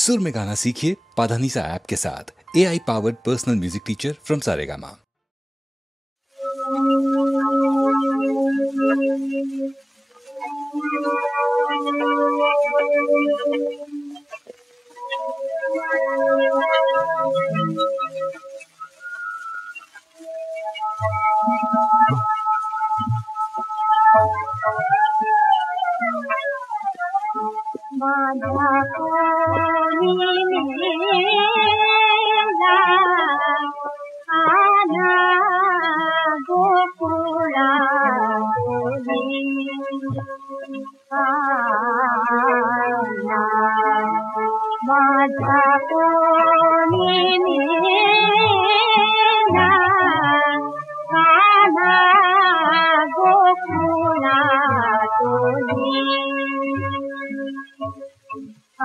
सुर में गाना सीखिए पाधानीसा ऐप के साथ। AI powered personal music teacher from Saregama. माझा कोणी नेला आला गोकुळा आला माझा कोणी नेला आला गोकुळा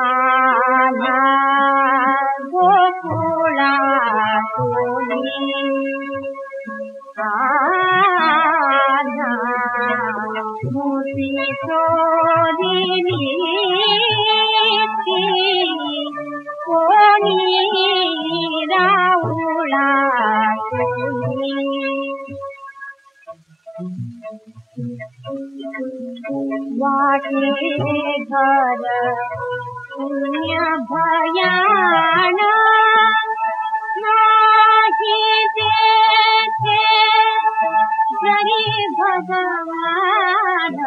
आला गोकुळा आला मोती सोडिली कोणी राहुळा वाटे घर पुण्य भयान नाही देते जरी भगवान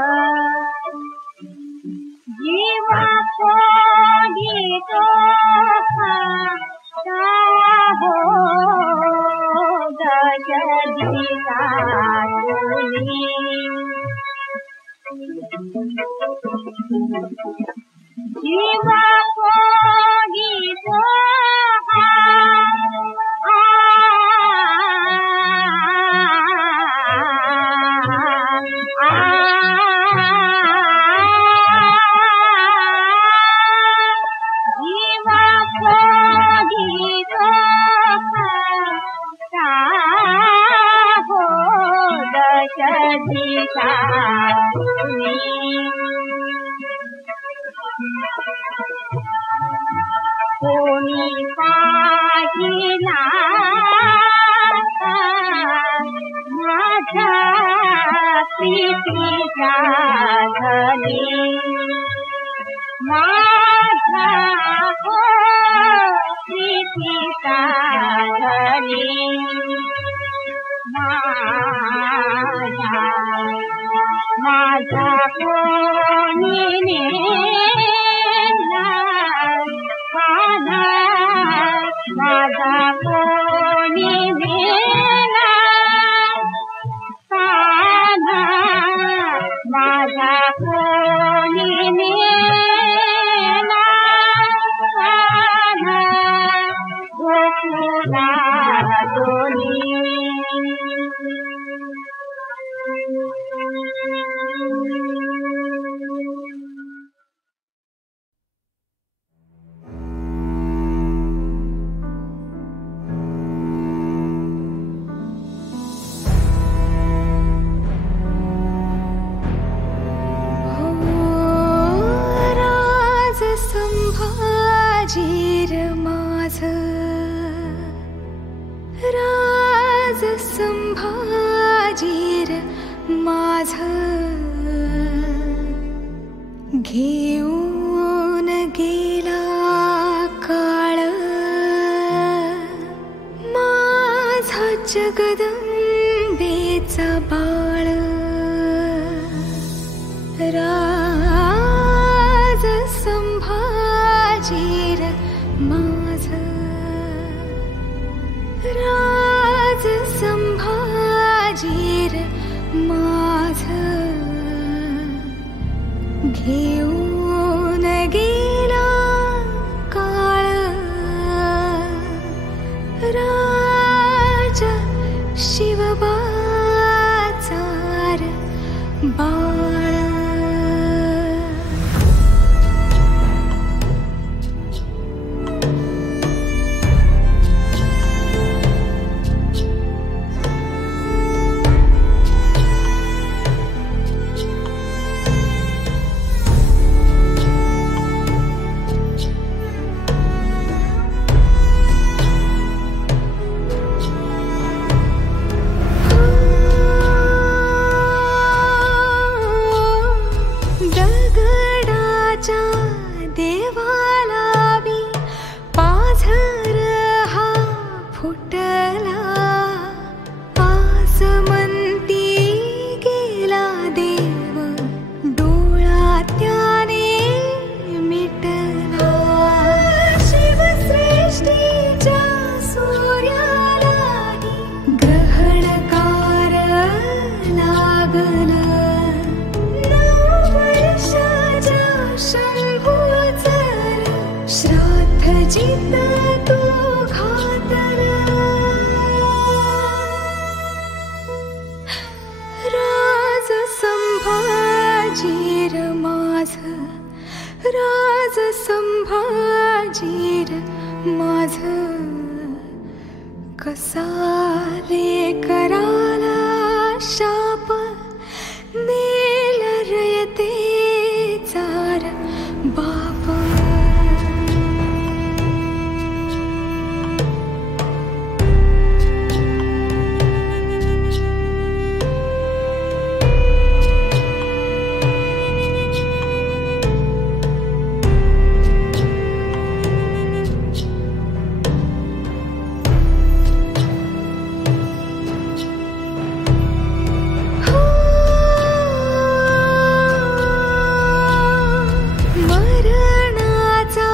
जीवा कोणी हो गजदिता जीवा कोणी जीवा कोणी हो दशदिशा कोणी पाहिला माझ्या प्रीतीचा धनी माझ्या प्रीतीचा धनी माझा कोणी नेला माझा कोणी नेला माझा कोणी नेला गोकुळा राज संभाजीर माझ घेऊन गेला काळ माझा जगदंबेचा बाळ राज संभाजीर माझ राज संभाजीर माझ घेऊन गेला काळ राज गुलाबी पाझर हा फुटला आसमंती गेला देव डोळा त्याने मिटला शिवसृष्टीच्या सूर्यालाही ग्रहणकार लागला 9 वर्षाच्या शंभूचर श्राद्ध जित तो घातला राज संभाजीर माझ राज संभाजीर माझ कसा लेकराला शाप नेल रयते चार बाप मरणाचा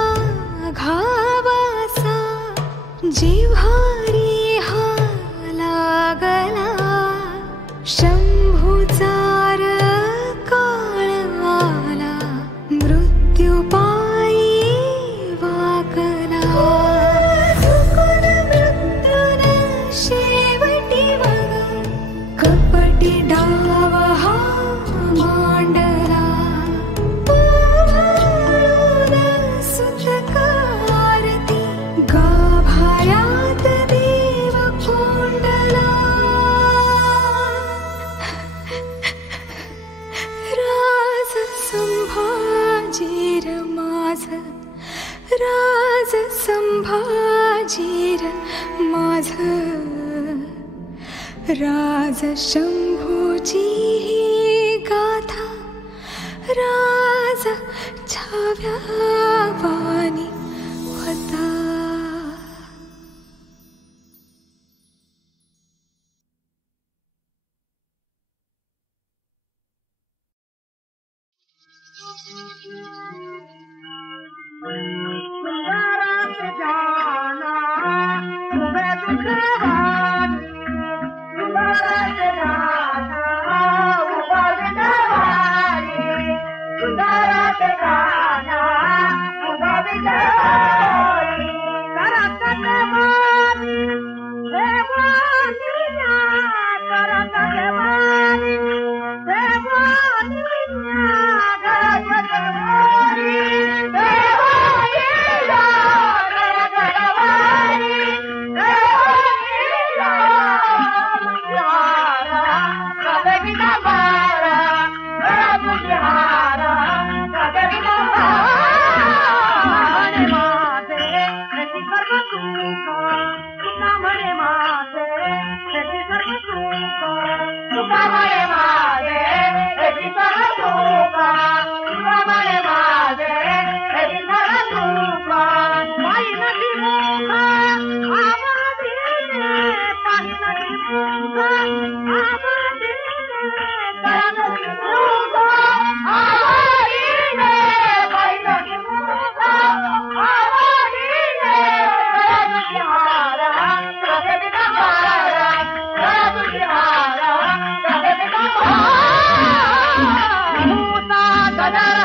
घावासा जिव्हारी हा लागला शंभूचार काळ आला मृत्यू पायी वाकला चुकून मृत्यून शेवटी मग कपटी डाव हा मांडला पावाळून सुतकारती गाभाऱ्यात देव कोंडला राज संभाजीर माझ राज संभाजीर माझ राज शंभूची ही गाथा राज छाव्या वाणी होता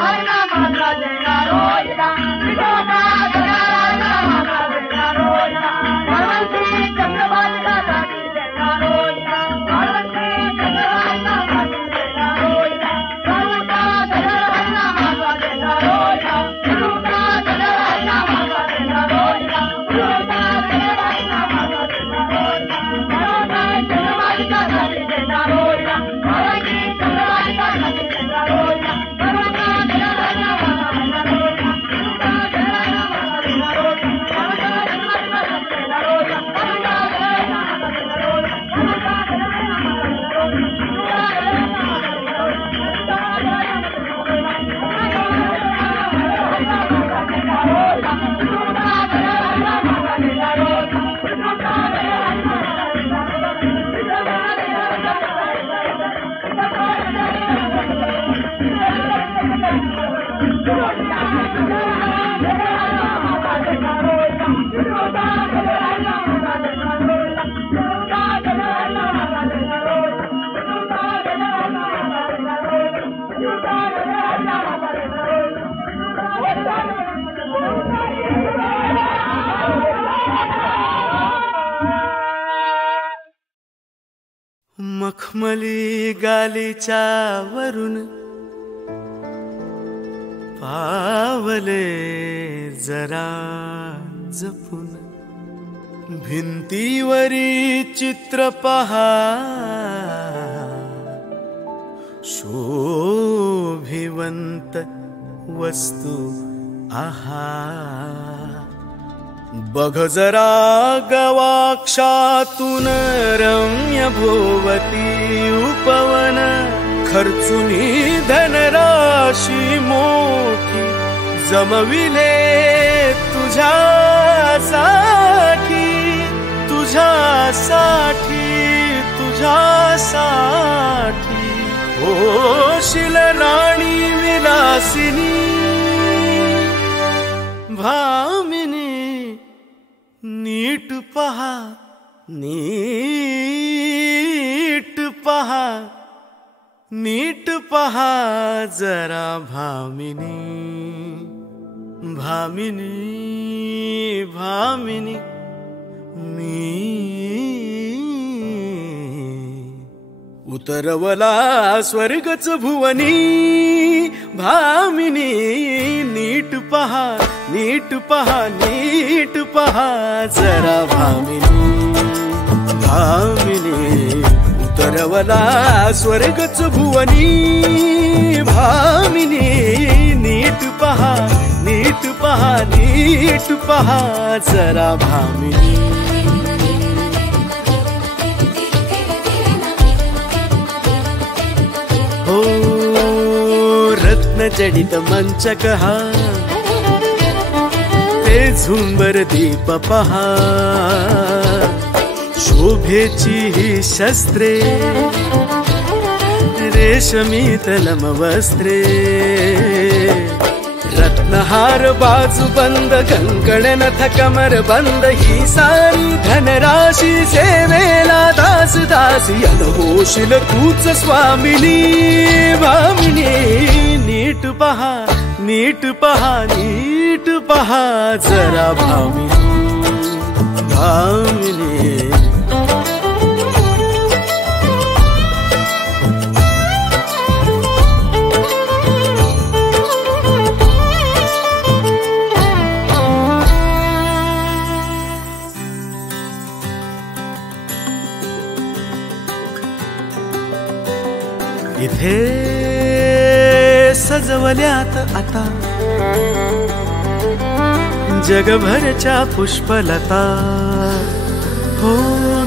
Hare मखमली गालीच्या वरून पावले जरा जपून, भिंतीवरी चित्र पहा शोभिवंत वस्तू आहा, बघ जरा गवाक्षातून रम्य भोवती उपवन, खर्चुनी धनराशी मोठी जमविले तुझ्यासाठी, तुझ्यासाठी, तुझ्यासाठी. होशील राणी विलासिनी भामिनी, नीट पहा, नीट पहा, नीट पहा जरा भामिनी, भामिनी, भामिनी. मी उतरवला स्वर्गच भुवनी, भामिनी, नीट पहा, नीट पहा, नीट पहा जरा भामिनी, भामिनी. उतरवला स्वर्गच भुवनी, भामिनी, नीट पहा, नीट पहा, नीट पहा जरा भामिनी. हो रत्न जडित मंचक हा, ते झुंबर दीप पहा, शोभेची ही शस्त्रे, रेशमी तलम वस्त्रे, रत्नहार बाजूबंद, कंकण नथ कमर बंद, ही सारी धनराशी सेवेला दास दासी, अनहोशील तूच स्वामिनी, भामिनी, नीट पहा, नीट पहा, नीट पहा जरा भामिनी, भामिनी. इथे सजवल्यात आता जगभरच्या पुष्पलता, हो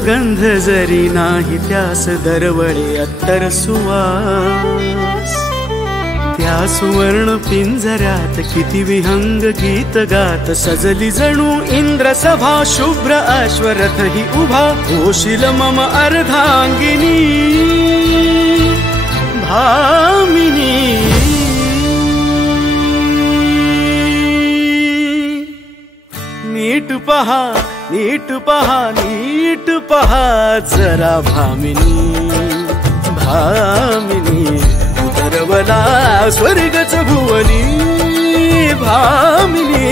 गंध जरी नाही त्यास दरवळे अत्तर सुवास, त्या सुवर्ण पिंजऱ्यात किती विहंग गीत गात, सजली जणू इंद्र सभा, शुभ्र अश्वरथ ही उभा, होशील मम अर्धांगिनी, भामिनी. नीट पहा, नीट पहा, नीट पहा जरा भामिनी, भामिनी. उतरवला स्वर्गच भुवनी, भामिनी,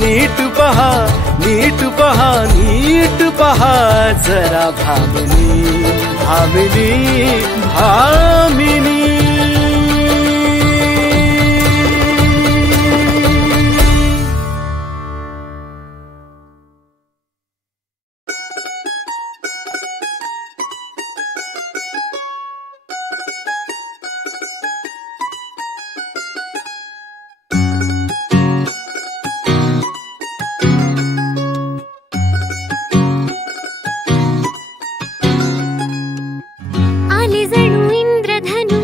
नीट पहा, नीट पहा, नीट पहा जरा भामिनी, भामिनी, भामिनी. आले जणू इंद्रधनु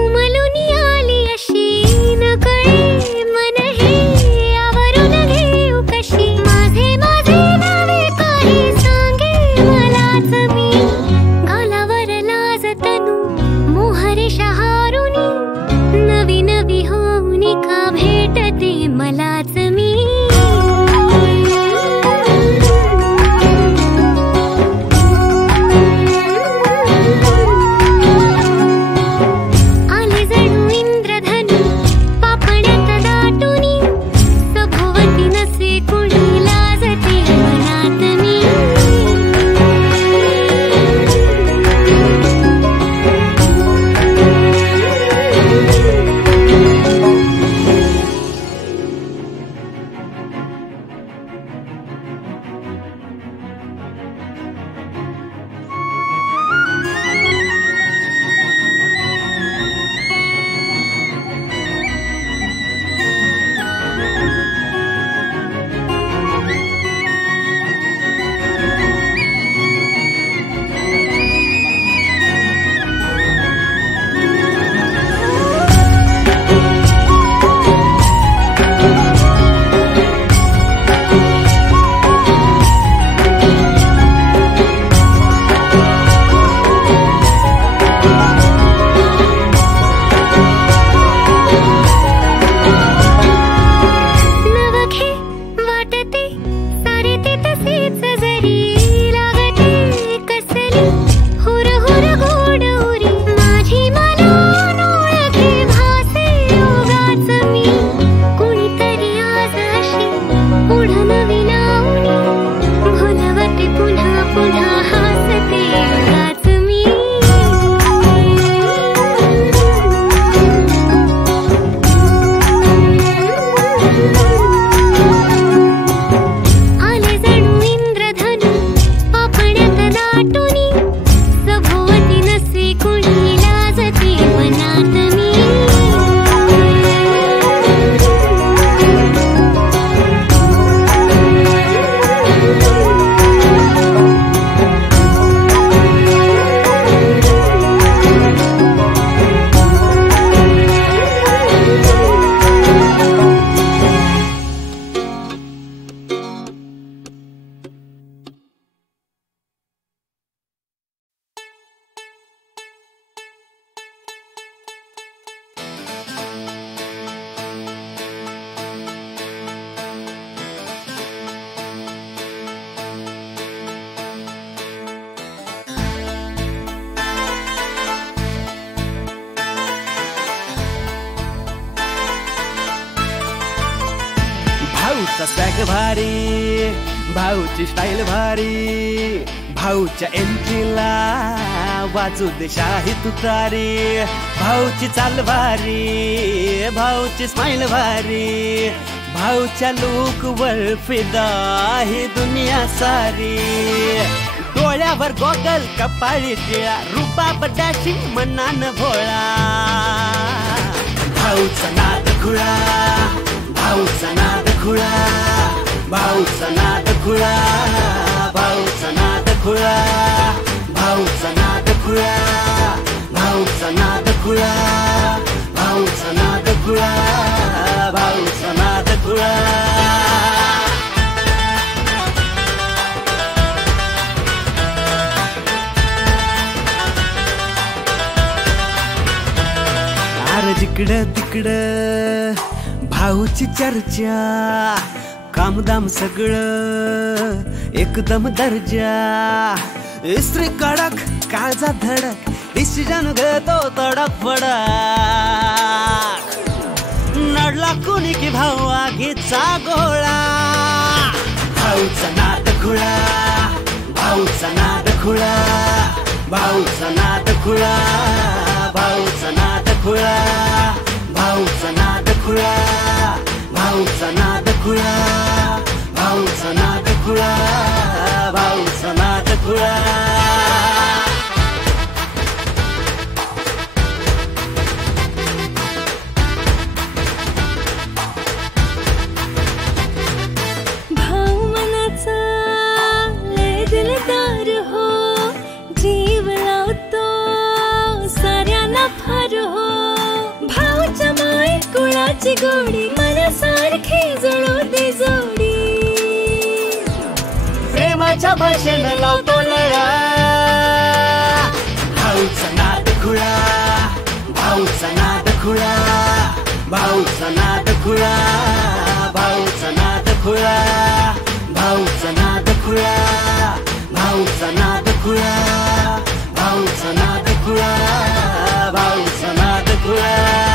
उमलूनी आली अशी नकळे मन हे आवरून घेऊ कशी माझे माझे नवे काही सांगे मलाच मी गालावर लाज तनू मोहरे शहारुनी नवी नवी होऊनी का भेटते मलाच मी भाऊचा स्वॅग भारी, भाऊची स्टाईल भारी, भाऊच्या एंट्रीला वाजू दे शाही तुतारी, भाऊची चाल भारी, भाऊची स्माइल भारी, भाऊच्या लुक वर फिदा ही दुनिया सारी, डोळ्यावर गोगल कपाळी टिळा रुबाब डॅशिंग मनान भोळा, भाऊचा नाद खुळा, भाऊचा नाद खुळा, भाऊचा नाद खुळा, भाऊचा नाद खुळा, भाऊचा नाद खुळा, भाऊचा नाद खुळा, भाऊचा नाद खुळा, भाऊचा नाद खुळा. अरे जिकडं तिकडं भाऊची चर्चा, कामदाम सगळं एकदम दर्जा, इस्त्री कडक काळजा धडक, डिसिजन घेतो तडक फडक, नडला कुणी की भाऊ आगीचा गोळा, भाऊचा नाद खुळा, भाऊचा नाद खुळा, भाऊचा नाद खुळा, भाऊचा नाद खुळा, भाऊचा नाद खुळा, भाऊचा नाद खुळा, भाऊचा नाद खुळा, भाऊचा नाद खुळा. भाऊ मनाचा लय दिलदार हो, जीव लावतो साऱ्यांना फार हो, रसाची गोडी मला सारखी जळू दे जोडी प्रेमाच्या भाषेनं लावतो लळा भाऊचा नाद खुळा भाऊचा नाद खुळा भाऊचा नाद खुळा भाऊचा नाद खुळा भाऊचा नाद खुळा भाऊचा नाद खुळा भाऊचा नाद खुळा भाऊचा नाद खुळा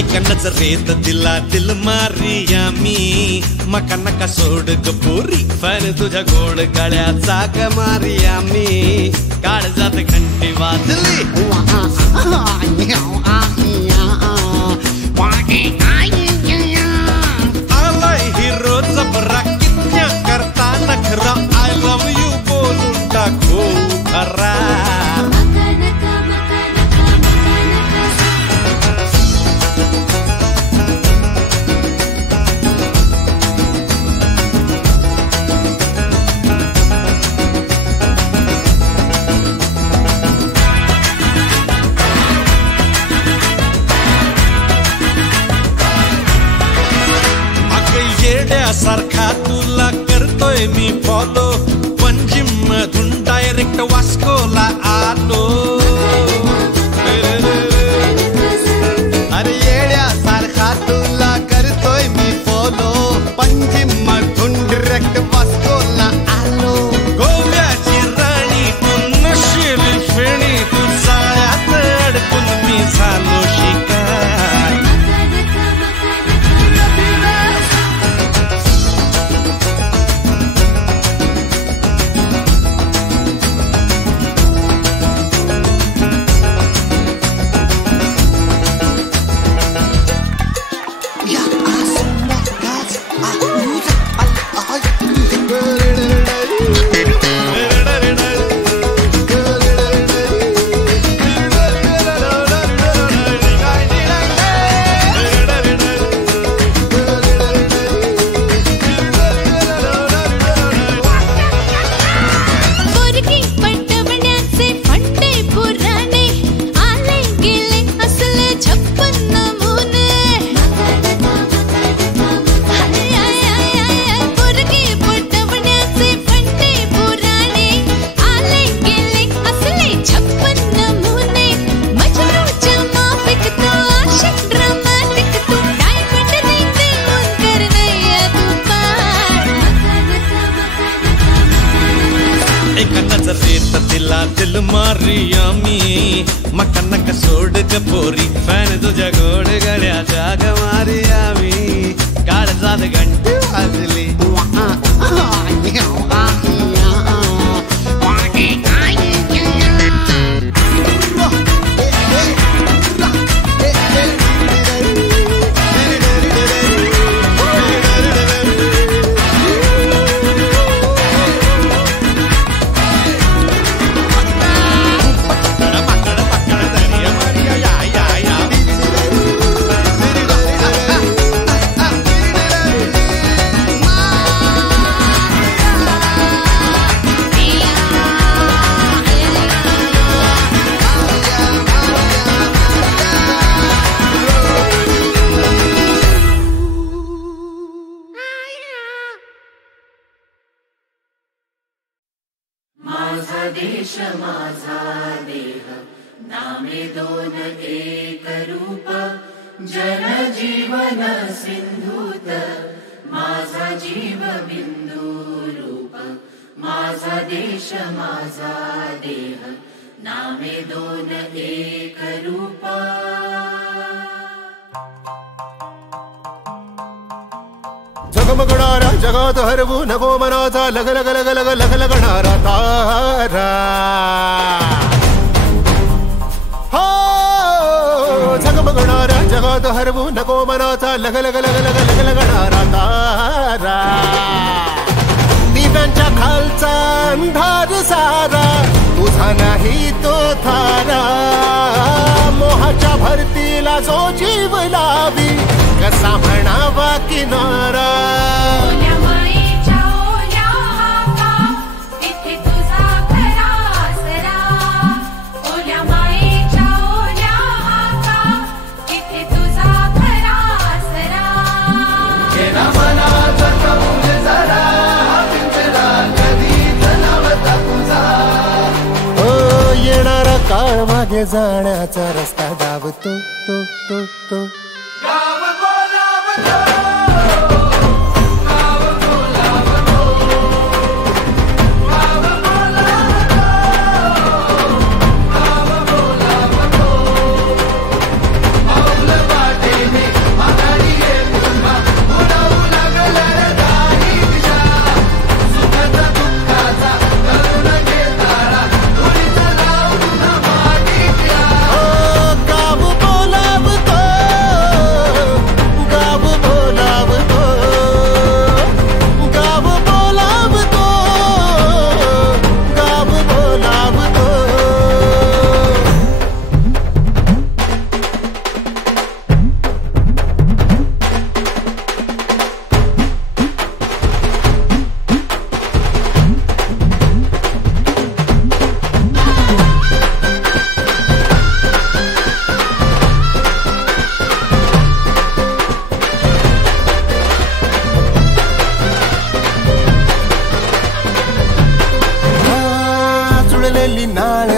एका नजरेत दिला दिल मारिया मी मका नका सोड ग पोरी फॅन तुझ्या गोड गळ्याचा ग मारिया मी काळजात घंटी वाजली आलाय हिरो जबरा कित्या करता नखरा आय लव्ह यू बोलून टाकू खरा सारखा तुला करतोय मी फॉलो पंजिम मधून डायरेक्ट वास्कोला आलो अरे येड्या सारखा तुला करतोय मी फॉलो पंजिम मधून डायरेक्ट वास्कोला आलो गोव्याची राणी तू नशील फेणी तू जाळ्यात अडकून मी झालो शिकार दिल मारिया मी मका नका सोड ग पोरी फॅन तुझ्या गोड गळ्याच्या ग मारिया मी काळजात घंटी वाजली देश माझा देह नामे दोन एक रूप जनजीवन सिंधूत माझा जीव बिंदू रूप माझा देश माझा देह नामे दोन एक रूप झगमगणारा जगात हरवू नको मनाचा लग लग लग लग लग लगणारा तारा हो झगमगणारा जगात हरवू नको मनाचा लग लग लग लग लग लगणारा तारा दिव्यांच्या खालचा अंधार सारा तुझा नाही तो थारा त्याला जो जीव लावी कसा म्हणावा किनारा. ओल्या मायेच्या ओल्या हाका तिथे तुझा खरा आसरा. ओल्या मायेच्या ओल्या हाका तिथे तुझा खरा आसरा. येणारा काळ मागे जाण्याचा रस्ता धावतो तो तो तो.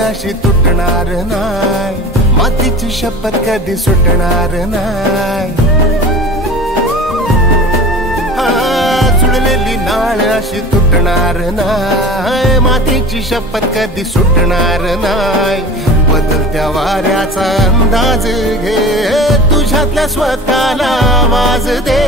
अशी तुटणार नाही, मातीची शपथ कधी सुटणार नाही. जुळलेली नाळ अशी तुटणार नाही, मातीची शपथ कधी सुटणार नाही. बदलत्या वाऱ्याचा अंदाज घे, तुझ्यातल्या स्वतःला आवाज दे.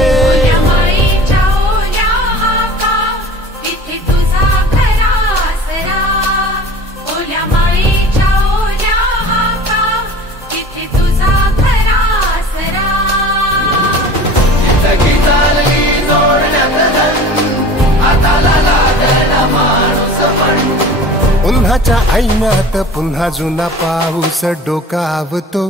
उन्हाच्या ऐनात पुन्हा जुना पाऊस डोकावतो.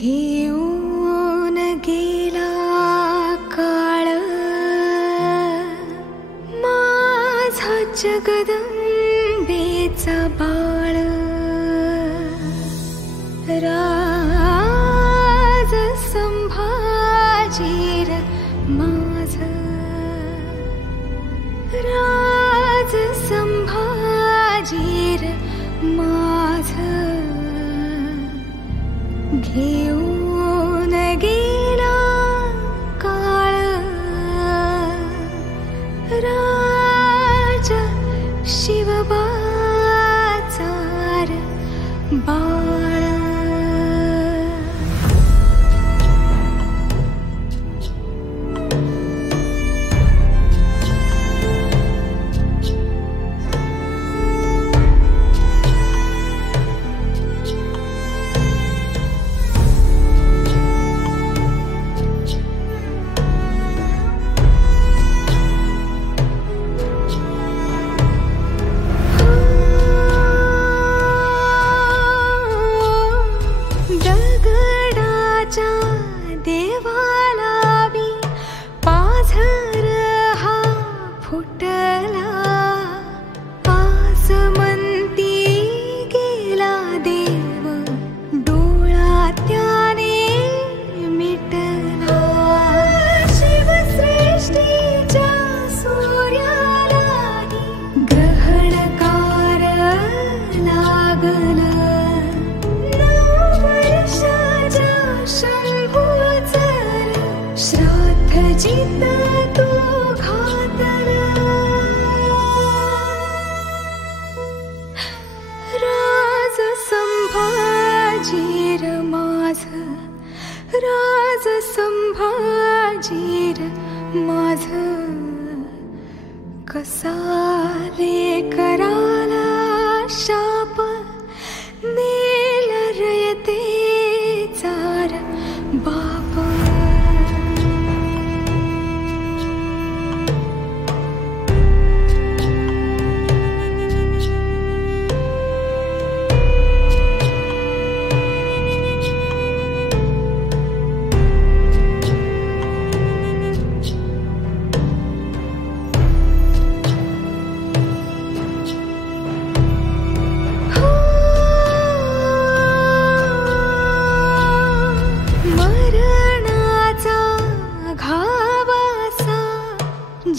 घेऊन गेला काळ माझा जगदंबेचा बाळ. राज संभाजीर माझ, राज संभाजीर माझ. घेऊन गेला काळ राजा शिवबाचार बाळ. चित तू घातला राज संभाजीर माझ राज संभाजीर माझ कसा लेकराला शाप नेल रयते चार बाप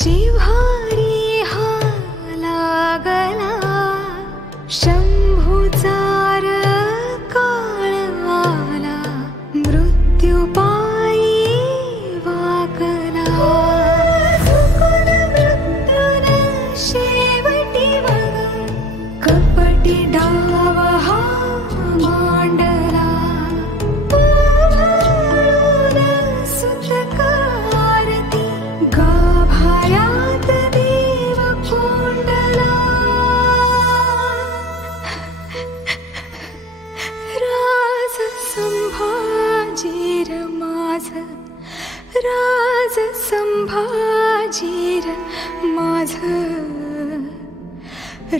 जिव्हारी हा लागला शंभूचार काळ आला मृत्यू पायी वाकला चुकून मृत्यून शेवटी मग कपटी डाव हा मांडला पावळून सुतकारती गाभाऱ्यात देव कोंडला राज संभाजीर माझ राज संभाजीर माझ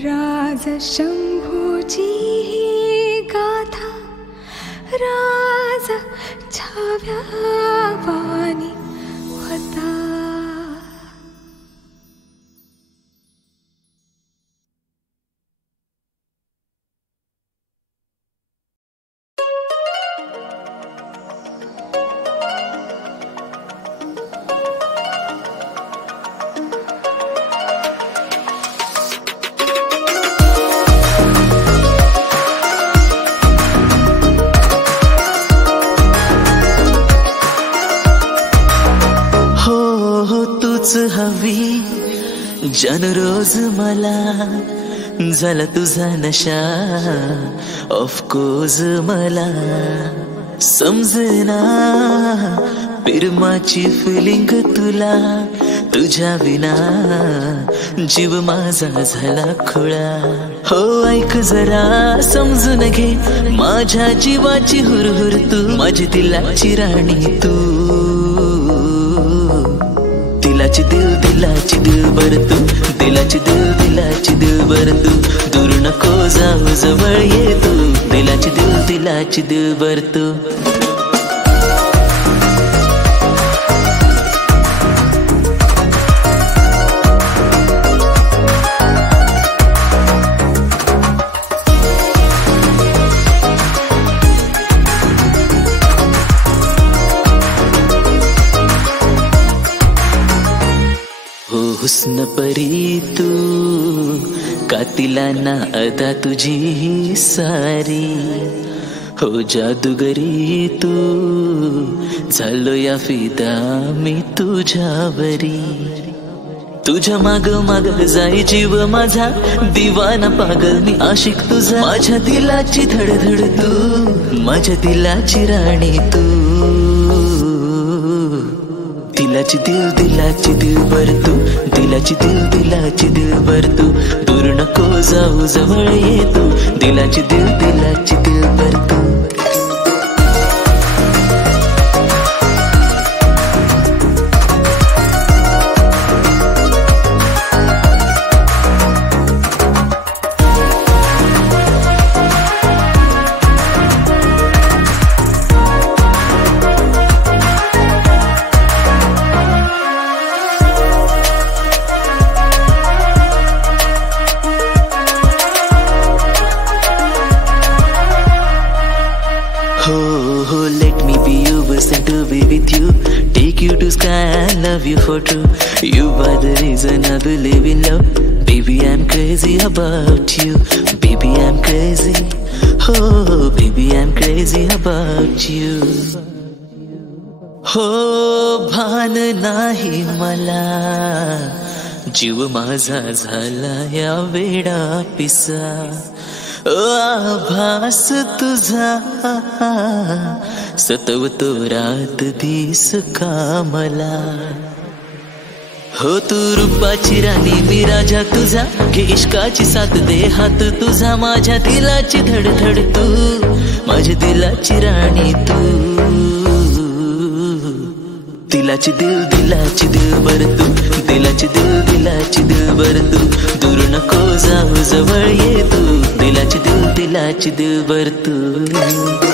राज शंभूची ही गाथा राज छाव्या वाणी होता हवी जन रोज मला झाला तुझा नशा ऑफकोर्स मला समजना पिरमाची फिलिंग तुला तुझ्या विना जीव माझा झाला खुळा हो ऐक जरा समजून घे माझ्या जीवाची हुरहुर तू माझी दिलाची राणी तू दिलाची दिल बर तू दिलाची दिल बर तू दूर नको जाऊ जवळ ये तू दिलाची दिल बर तू हुस्न परी तू कातिलाना अदा तुझी सारी हो जादूगरी तू झालो या फिदा मी तुझ्यावरी तुझ्या माग माग जाई जीव माझा दिवाना पागल मी आशिक तुझा माझ्या दिलाची धडधड तू माझ्या दिलाची राणी तू दिलाची दिल बर तू दिलाची दिल बर तू दूर नको जाऊ जवळ ये तू दिलाची दिल बर तू Let me be yours and to be with you. Take you to sky and love you for true. You are the reason I believe in love. Baby, I'm crazy about you. Baby, I'm crazy. Oh, baby, I'm crazy about you. हो भान नाही मला, जीव माझा झाला या वेडा पिसा. आभास तुझा सतवतो रात दिस का मला. हो तू रूपाची राणी मी राजा तुझा, घे इश्काची साथ दे हात तुझा. माझ्या दिलाची धडधड तू, माझ्या दिलाची राणी तू. दिलाची दिल बर तू, दिलाची दिल बर तू. दूर नको जाऊ जवळ ये तू, दिलाची दिल बर तू.